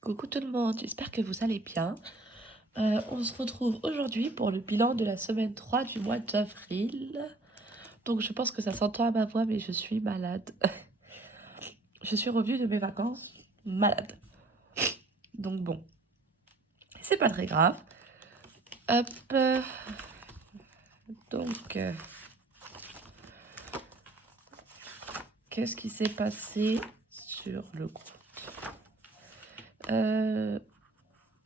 Coucou tout le monde, j'espère que vous allez bien. On se retrouve aujourd'hui pour le bilan de la semaine 3 du mois d'avril. Donc je pense que ça s'entend à ma voix, mais je suis malade. Je suis revenue de mes vacances malade. Donc bon, c'est pas très grave. Hop. Donc, qu'est-ce qui s'est passé sur le compte?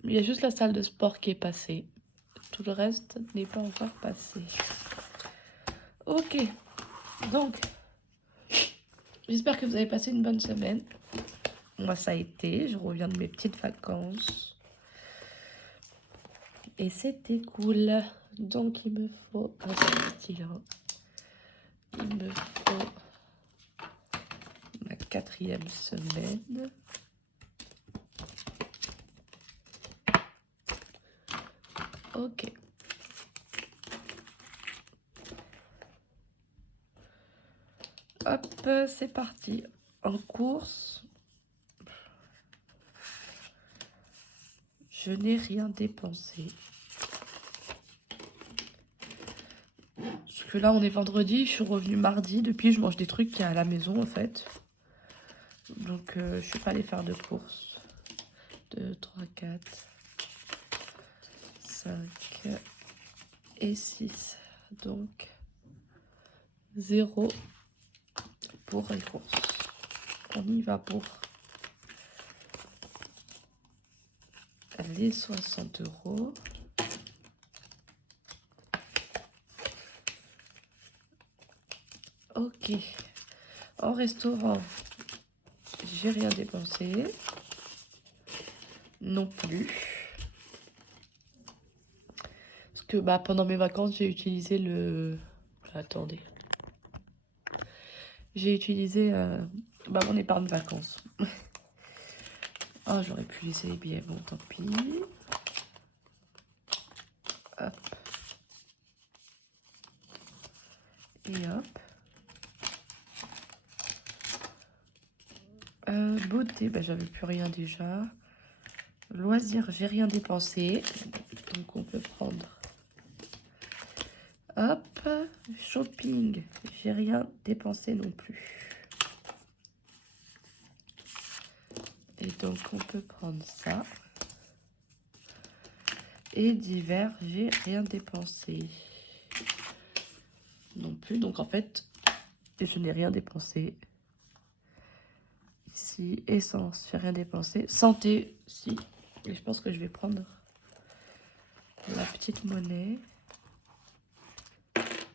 Il y a juste la salle de sport qui est passée. Tout le reste n'est pas encore passé. Ok, donc j'espère que vous avez passé une bonne semaine. Moi, ça a été. Je reviens de mes petites vacances. Et c'était cool. Donc, il me faut un stylo. Il me faut ma 4e semaine. Ok. Hop, c'est parti. En course, je n'ai rien dépensé. Parce que là, on est vendredi, je suis revenue mardi. Depuis, je mange des trucs qu'il y a à la maison, en fait. Donc, je suis pas allée faire de courses. 2, 3, 4, 5 et 6. Donc, 0 pour les courses. On y va pour les 60 €. Ok. En restaurant, j'ai rien dépensé. Non plus. Parce que pendant mes vacances, j'ai utilisé le... Attendez. J'ai utilisé mon épargne vacances. Oh, j'aurais pu laisser les billets. Bon, tant pis. Hop. Et hop. Beauté, j'avais plus rien déjà. Loisirs, j'ai rien dépensé. Donc, on peut prendre... Hop, shopping, j'ai rien dépensé non plus. Et donc, on peut prendre ça. Et divers, j'ai rien dépensé non plus. Donc, en fait, je n'ai rien dépensé. Ici, essence, j'ai rien dépensé. Santé, si. Et je pense que je vais prendre la petite monnaie.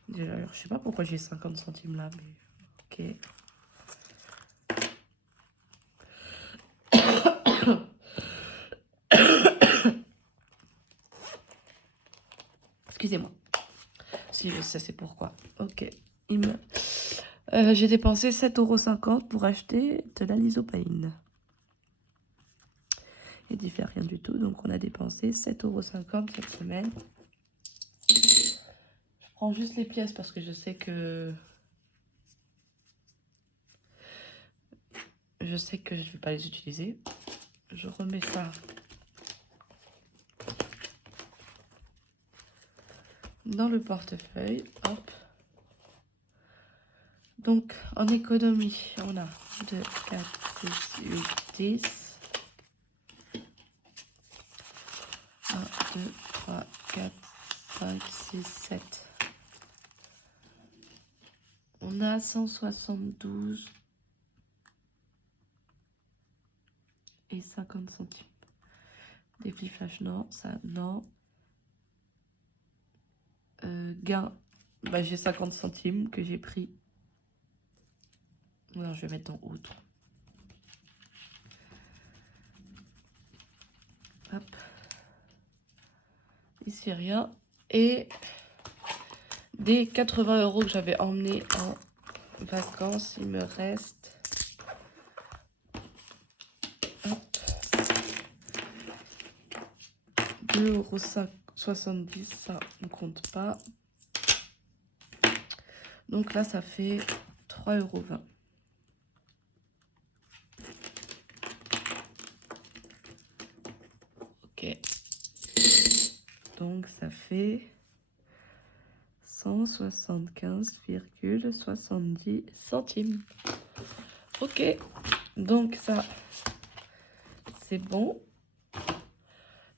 Déjà, alors, je sais pas pourquoi j'ai 50 centimes là, mais ok. Excusez-moi. Si, je sais c'est pourquoi. Ok. J'ai dépensé 7,50 € pour acheter de la lysopaïne. Et d'y faire rien du tout. Donc, on a dépensé 7,50 € cette semaine. Je prends juste les pièces parce que je sais que... Je sais que je ne vais pas les utiliser. Je remets ça dans le portefeuille. Hop. Donc, en économie, on a 2, 4, 6, 8, 10. 1, 2, 3, 4, 5, 6, 7. On a 172 et 50 centimes. Des flash, non. Ça, non. Gain, j'ai 50 centimes que j'ai pris. Non, je vais mettre en outre. Hop. Ici, rien. Et des 80 € que j'avais emmenés en vacances, il me reste... Hop. 2,70 €, ça ne compte pas. Donc là, ça fait 3,20 €. Donc ça fait 175,70 centimes. Ok, donc ça, c'est bon.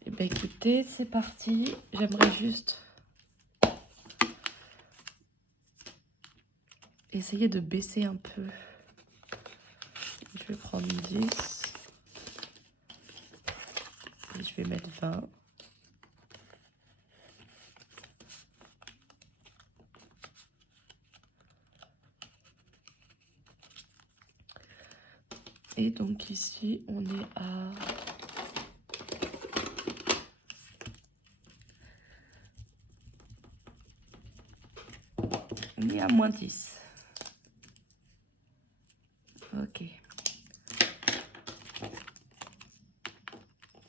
Et bien écoutez, c'est parti. J'aimerais juste essayer de baisser un peu. Je vais prendre 10. Et je vais mettre 20. Et donc ici, on est à... On est à moins 10. Ok.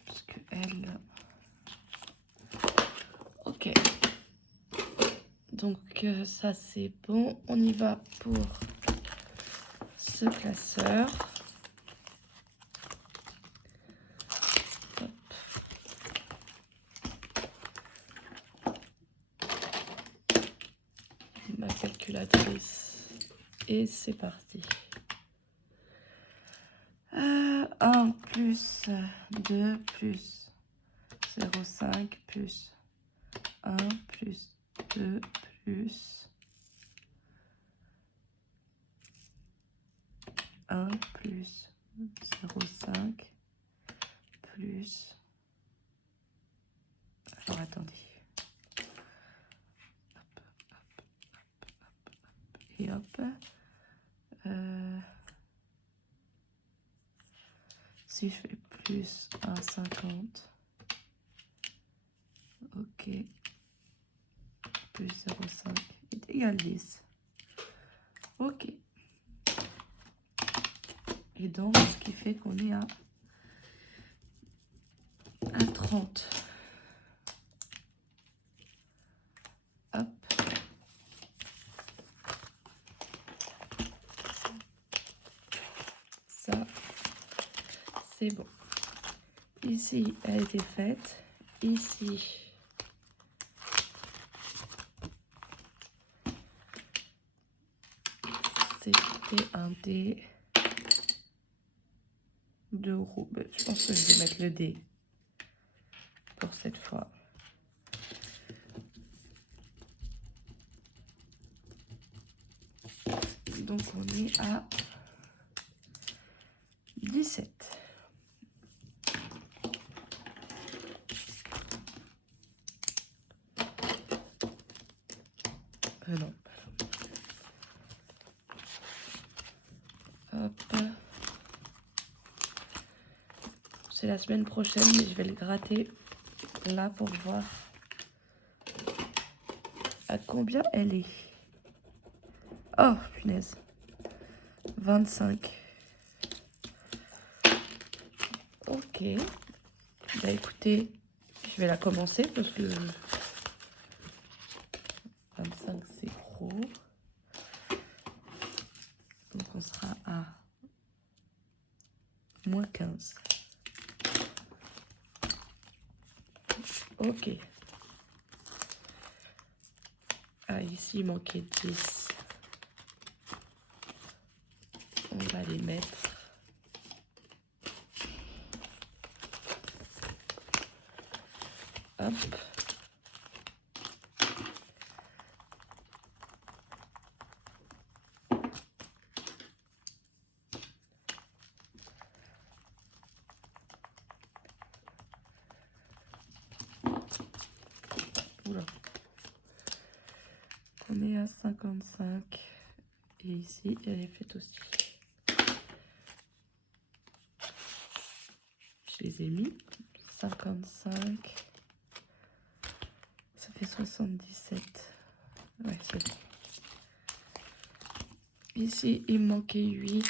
Parce que elle... Ok. Donc ça c'est bon. On y va pour ce classeur. Hop. Ma calculatrice. Et c'est parti. 1 plus 2 plus 0,5 plus 1 plus 2 plus 1 plus 0,5 plus... Alors attendez. Hop, hop, hop, hop, et hop. Si je fais plus 1,50, ok, plus 0,5 est égal 10. Ok. Et donc, ce qui fait qu'on est à 30. Hop. Ça, c'est bon. Ici, elle a été faite. Ici, c'était un dé. 2 euros. Je pense que je vais mettre le dé pour cette fois. Donc, on est à 17. Non. Hop. C'est la semaine prochaine, mais je vais le gratter là pour voir à combien elle est. Oh, punaise. 25. Ok. Bah écoutez, je vais la commencer parce que 25 c'est gros. Donc on sera à moins 15. Ok. Ah, ici il manquait 10. On va les mettre. Hop. Oula. On est à 55. Et ici, elle est faite aussi. Je les ai mis. 55. Ça fait 77. Ouais, c'est bon. Ici, il manquait 8.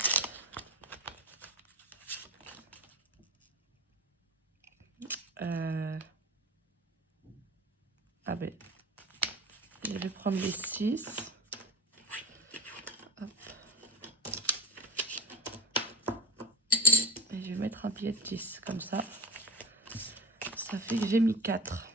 Ah ben, je vais prendre les 6. Hop. Et je vais mettre un billet de 10, comme ça. Ça fait que j'ai mis 4.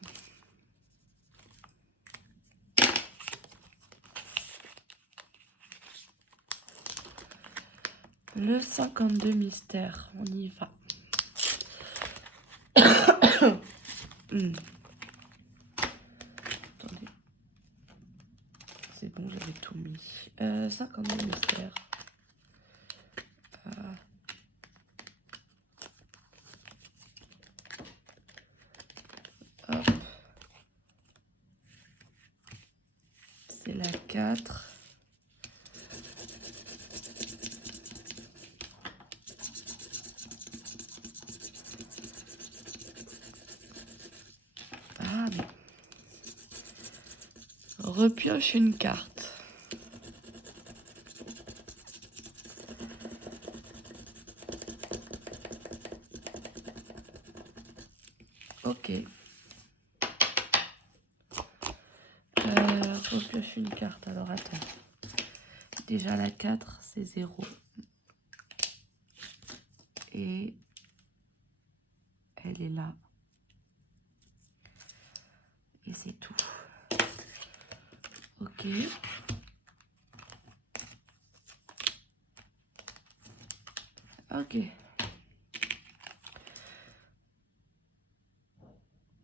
Le 52 mystère, on y va. Attendez. C'est bon, j'avais tout mis. 52 mystères. Hop. C'est la 4. Ah non. Repioche une carte. Ok. Repioche une carte. Alors attends. Déjà la 4, c'est 0. Et elle est là. Et c'est tout. Ok. Ok.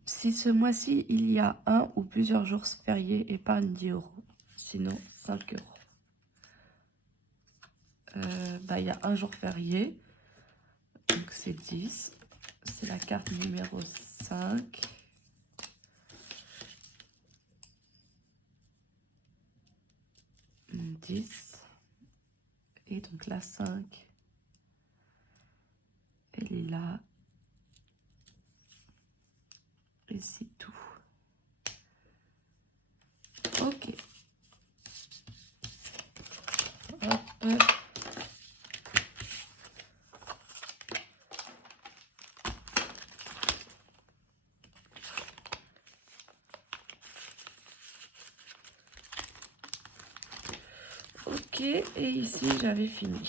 Si ce mois-ci, il y a un ou plusieurs jours fériés, épargne 10 €. Sinon, 5 €. Il y a un jour férié. Donc, c'est 10. C'est la carte numéro 5. Mmh, 10. Et donc, la 5. Elle est là. Et c'est tout. Ok. Hop. Ok, et ici j'avais fini.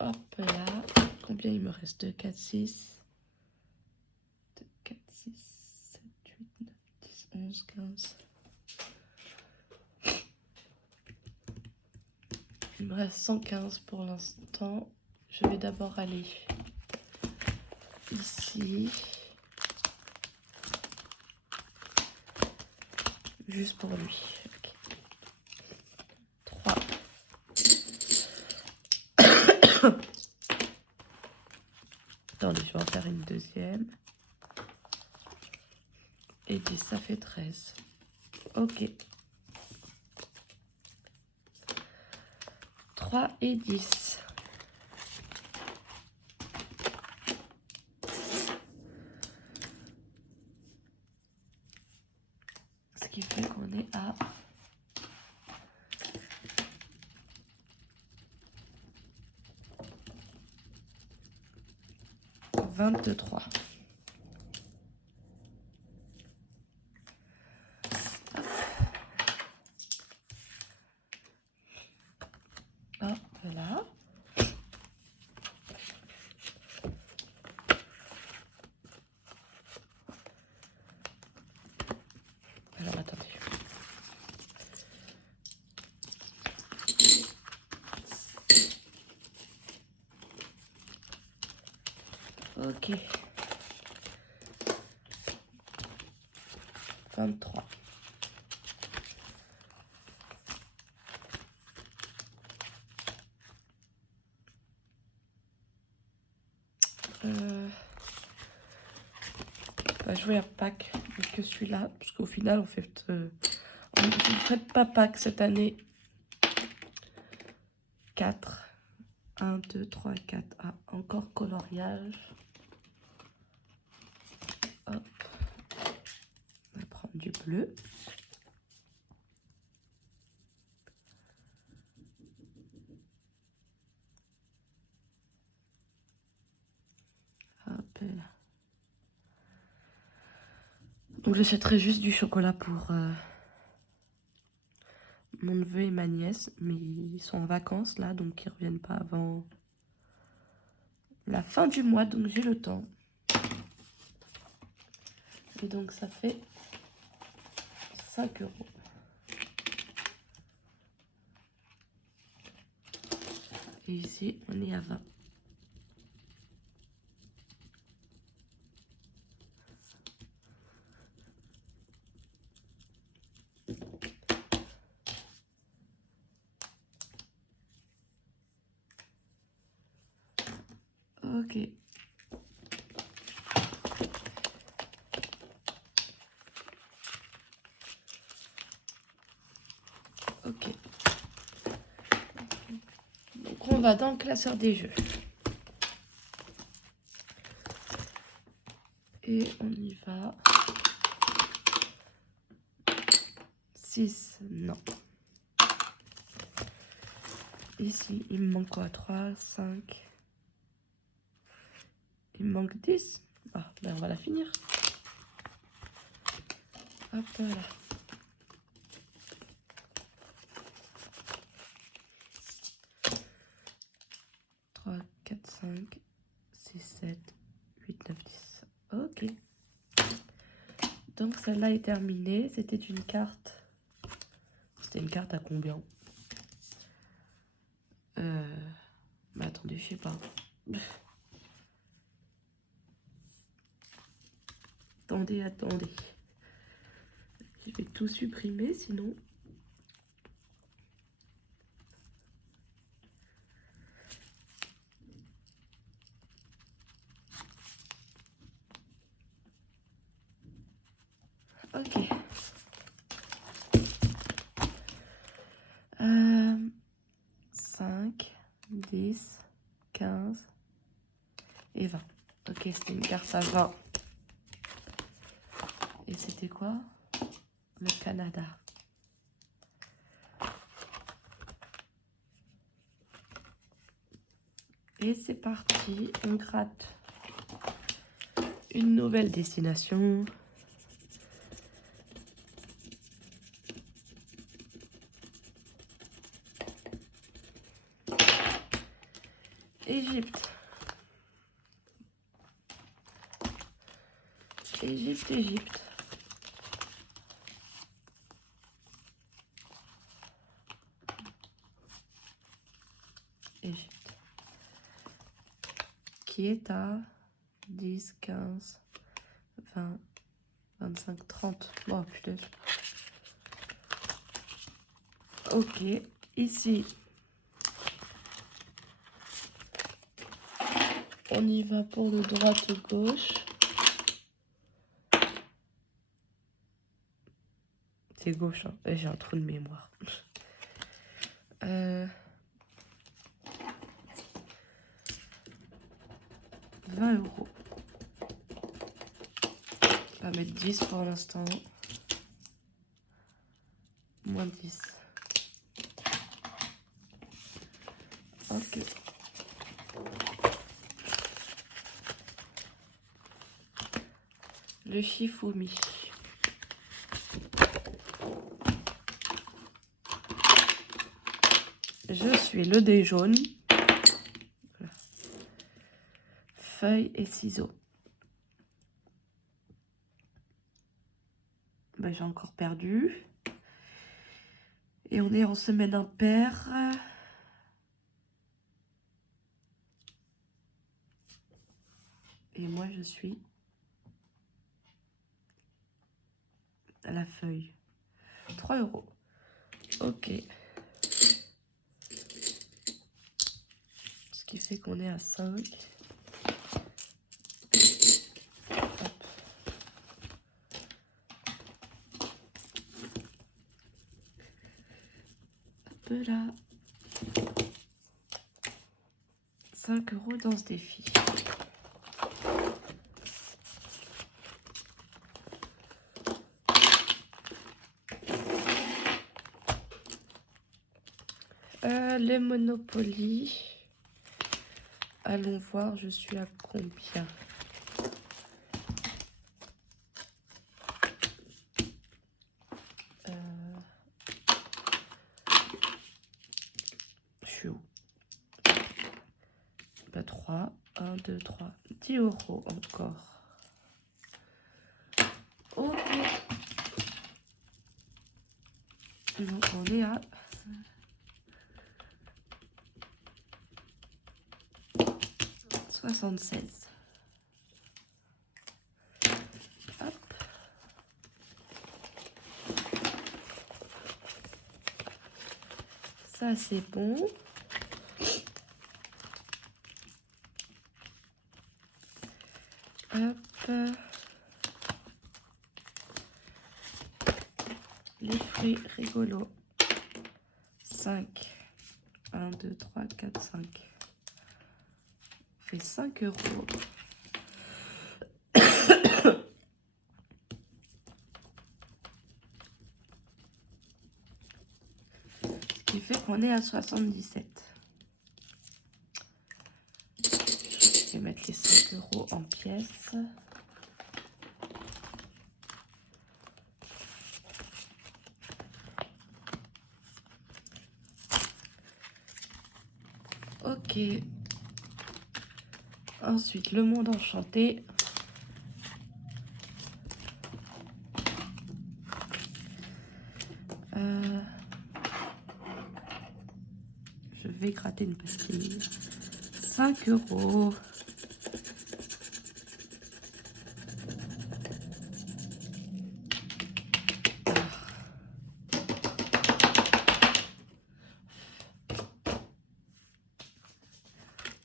Hop là. Combien il me reste? 2, 4, 6. 2, 4, 6, 7, 8, 9, 10, 11, 15. Il me reste 115 pour l'instant. Je vais d'abord aller ici. Juste pour lui. Okay. 3. Attendez, je vais en faire une deuxième. Et 10, ça fait 13. Ok. 3 et 10. Ce qui fait qu'on est à 23. Hop là. Alors attendez. Ok. 23. On va jouer à Pâques que celui-là, parce qu'au final, on ne fait pas Pâques cette année. 4. 1, 2, 3, 4. Ah, encore coloriage. Hop. On va prendre du bleu. Hop là. Donc j'achèterai juste du chocolat pour mon neveu et ma nièce, mais ils sont en vacances là, donc ils reviennent pas avant la fin du mois, donc j'ai le temps. Et donc ça fait 5 euros. Et ici, on est à 20. Ok. Ok. Donc on va dans le classeur des jeux. Et on y va. 6, non. Ici, il me manque quoi? 3, 5. Il me manque 10. Ah, ben on va la finir. Hop là. 3, 4, 5, 6, 7, 8, 9, 10. Ok. Donc celle-là est terminée. C'était une carte. C'était une carte à combien? Mais attendez, je sais pas. Attendez. Je vais tout supprimer sinon. Ok. 5, 10, 15 et 20. Ok, c'était une carte à 20. Et c'était quoi? Le Canada. Et c'est parti, on gratte une nouvelle destination. Égypte. Égypte. Égypte. Qui est à 10, 15, 20, 25, 30. Oh putain. Ok, ici. On y va pour le droite-gauche. C'est gauche, hein. J'ai un trou de mémoire. 20 euros. On va mettre 10 pour l'instant. Moins 10. Ok. Le Shifumi. Je suis le dé jaune. Voilà. Feuille et ciseaux. Ben, j'ai encore perdu. Et on est en semaine impaire. Et moi, je suis à la feuille. 3 euros. Ok. Ce qui fait qu'on est à 5. Hop. Hop là. 5 euros dans ce défi. Les Monopoly. Allons voir, je suis à combien? Je suis où? Pas 3. 1, 2, 3. 10 euros encore. Ok. Donc on est à 76. Hop. Ça c'est bon. Hop. Les fruits rigolos. 5. 1, 2, 3, 4, 5. Fait 5 €. Ce qui fait qu'on est à 77. Je vais mettre les 5 € en pièces. Ok. Ensuite, le monde enchanté. Je vais gratter une pastille. 5 €.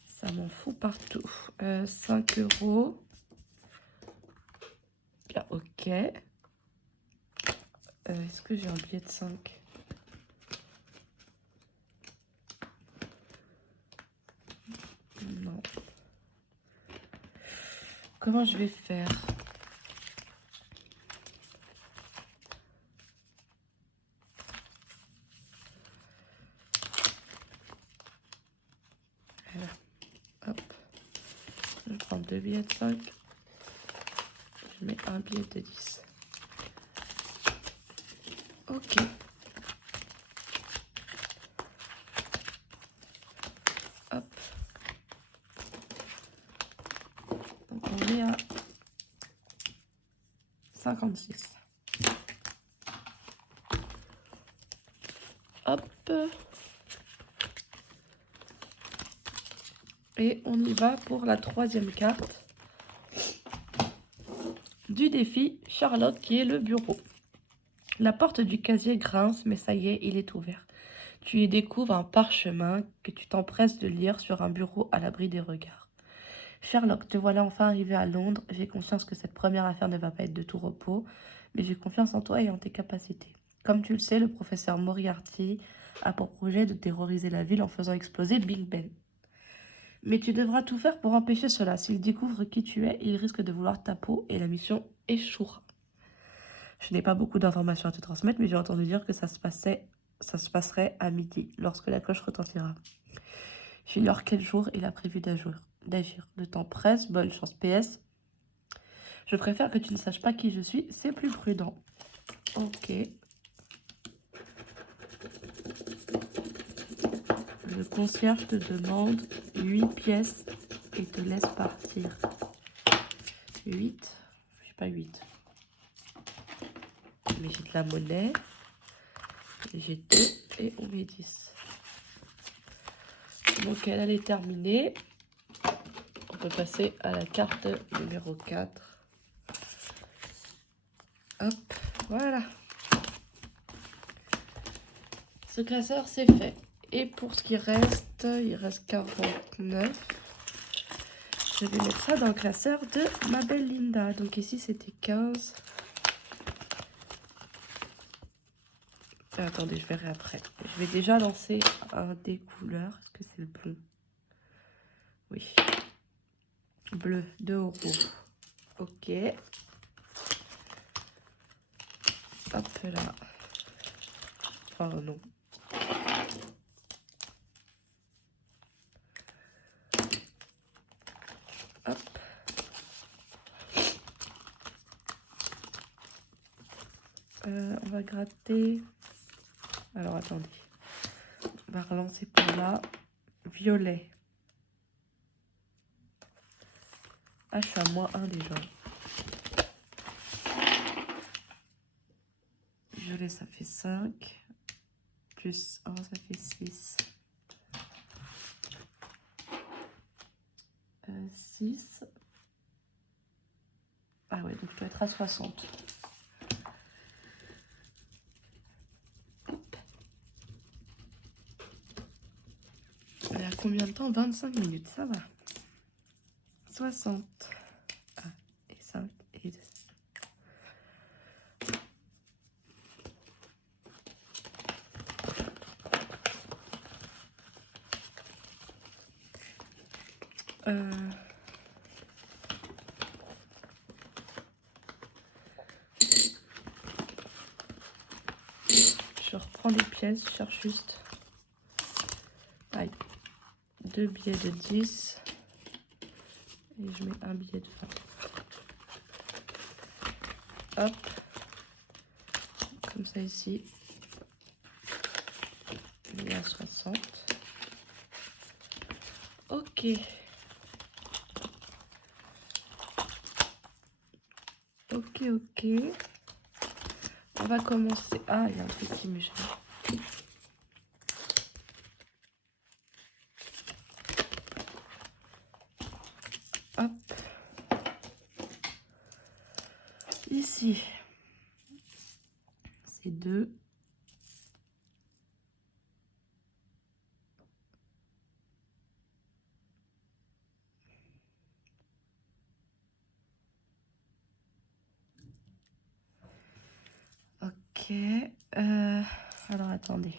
Ça m'en fout partout. 5 €. Là, ok. Est-ce que j'ai un billet de 5? Non. Comment je vais faire? Voilà. Hop. Je prends 2 billets de 5. Je mets un billet de 10. Ok. Hop. Donc on est à 56. Hop. Et on y va pour la 3e carte du défi Charlotte, qui est le bureau. La porte du casier grince, mais ça y est, il est ouvert. Tu y découvres un parchemin que tu t'empresses de lire sur un bureau à l'abri des regards. Sherlock, te voilà enfin arrivé à Londres. J'ai conscience que cette première affaire ne va pas être de tout repos, mais j'ai confiance en toi et en tes capacités. Comme tu le sais, le professeur Moriarty a pour projet de terroriser la ville en faisant exploser Big Ben. Mais tu devras tout faire pour empêcher cela. S'il découvre qui tu es, il risque de vouloir ta peau et la mission échouera. Je n'ai pas beaucoup d'informations à te transmettre, mais j'ai entendu dire que ça se passerait à midi, lorsque la cloche retentira. J'ignore quel jour il a prévu d'agir. Ne t'en presse, bonne chance. PS. Je préfère que tu ne saches pas qui je suis, c'est plus prudent. Ok. Le concierge te demande 8 pièces et te laisse partir. 8. Je sais pas 8. Mais j'ai de la monnaie. J'ai 2 et on met 10. Donc elle est terminée. On peut passer à la carte numéro 4. Hop, voilà. Ce classeur, c'est fait. Et pour ce qui reste, il reste 49. Je vais mettre ça dans le classeur de ma belle Linda. Donc ici, c'était 15. Attendez, je verrai après. Je vais déjà lancer un des couleurs. Est-ce que c'est le bleu? Oui. Bleu, 2 €. Ok. Hop là. Oh non. Hop. On va gratter. Alors attendez. On va relancer par là. Violet. Ah, je suis à -1 déjà. Violet, ça fait 5. plus 1, ça fait 6. 6. Ah ouais, donc je dois être à 60. On est à combien de temps? 25 minutes, ça va. 60. Ah, et 5 et 2. Je reprends les pièces, je cherche juste. Aïe. 2 billets de 10. Et je mets un billet de 20. Hop. Comme ça ici. Il est à 60. Ok. Ok, ok. On va commencer. Ah, il y a un truc qui me gêne. Hop. Ici. C'est 2. Ok. Alors, attendez.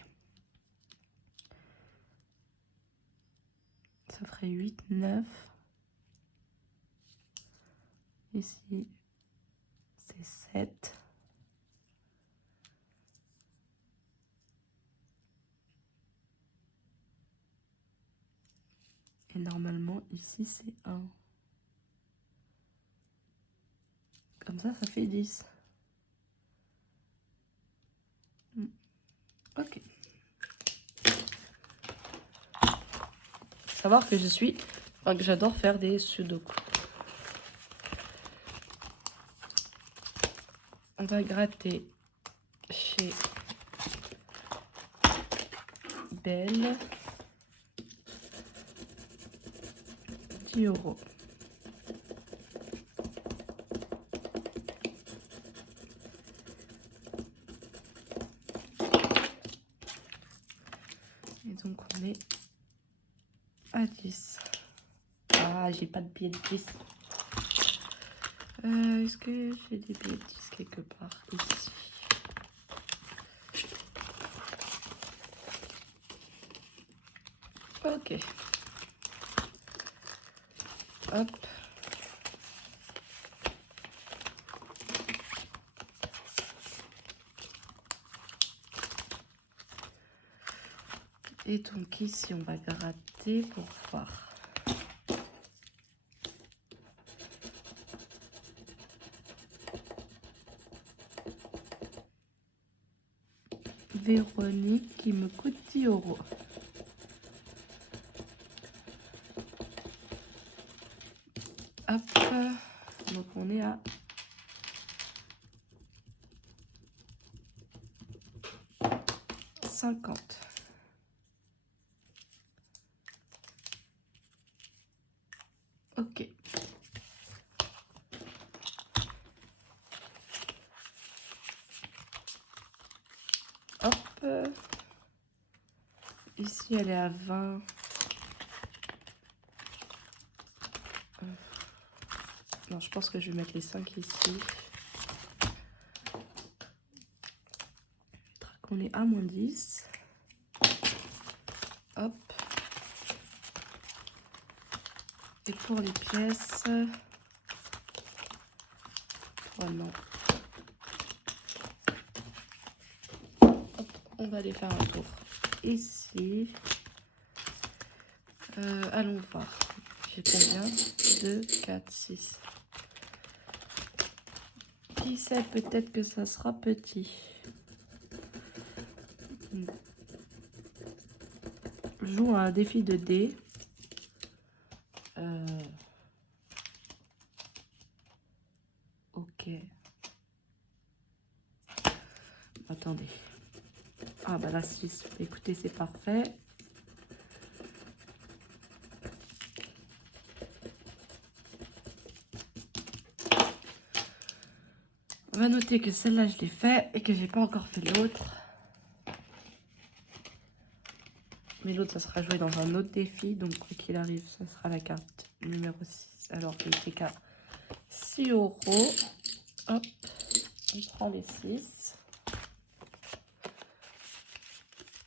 Ça ferait 8, 9. Ici, c'est 7. Et normalement, ici, c'est 1. Comme ça fait 10. Ok. Savoir que que j'adore faire des sudoku. On va gratter chez Belle. 10 €. Et donc on est à 10. Ah, j'ai pas de billets de 10. Est-ce que j'ai des billets de 10 quelque part ici? Ok. Hop. Et donc ici, on va gratter pour voir. Véronique qui me coûte 10 €. Hop. Donc on est à 50. Ok. Hop. Ici, elle est à 20. Non, je pense que je vais mettre les 5 ici. On est à moins 10. Hop. Et pour les pièces... Oh non. Hop, on va aller faire un tour. Ici. Allons voir. J'ai combien? 2, 4, 6. 17, peut-être que ça sera petit. Je joue à un défi de dés. Ok. Attendez. Ah bah là, 6. Écoutez, c'est parfait. On va noter que celle-là, je l'ai fait et que j'ai pas encore fait l'autre. Mais l'autre, ça sera joué dans un autre défi. Donc, quoi qu'il arrive, ça sera la carte numéro 6. Alors, le TK 6 €. Hop, on prend les 6.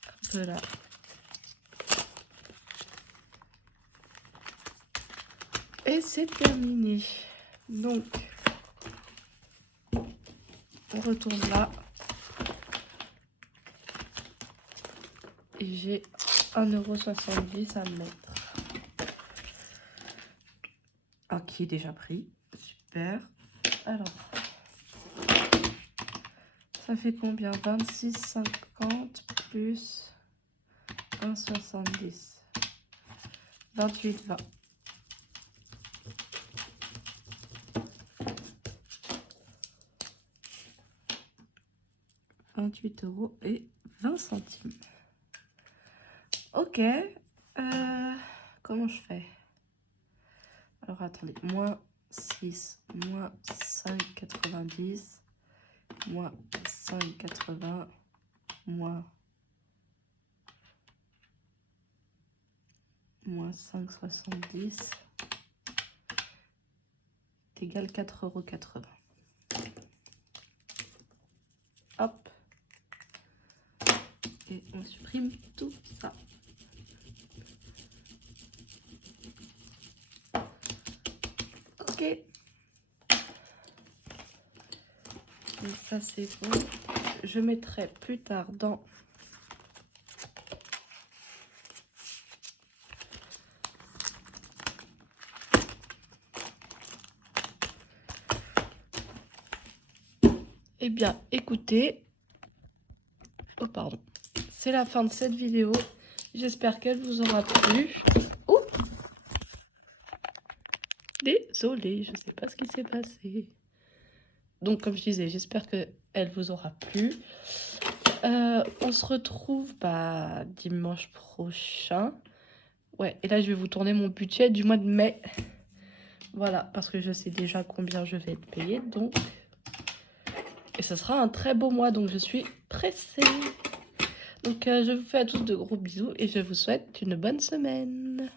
Un peu là. Et c'est terminé. Donc, on retourne là. Et j'ai 1,70 € à mettre. Ah, qui est déjà pris. Super. Alors, ça fait combien? 26,50 plus 1,70. 28,20. 28,20 €. Ok. Comment je fais? Alors, attendez. Moins 6, moins 5,90, moins 5,80, moins 5,70 égale 4,80 €. Hop. Et on supprime tout ça. Ok. Et ça, c'est bon. Je mettrai plus tard dans Eh bien, écoutez, oh pardon, c'est la fin de cette vidéo. J'espère qu'elle vous aura plu. Oh, désolée, je ne sais pas ce qui s'est passé. Donc, comme je disais, j'espère qu'elle vous aura plu. On se retrouve dimanche prochain. Ouais, et là, je vais vous tourner mon budget du mois de mai. Voilà, parce que je sais déjà combien je vais être payée, donc... Et ce sera un très beau mois, donc je suis pressée. Donc, je vous fais à tous de gros bisous et je vous souhaite une bonne semaine.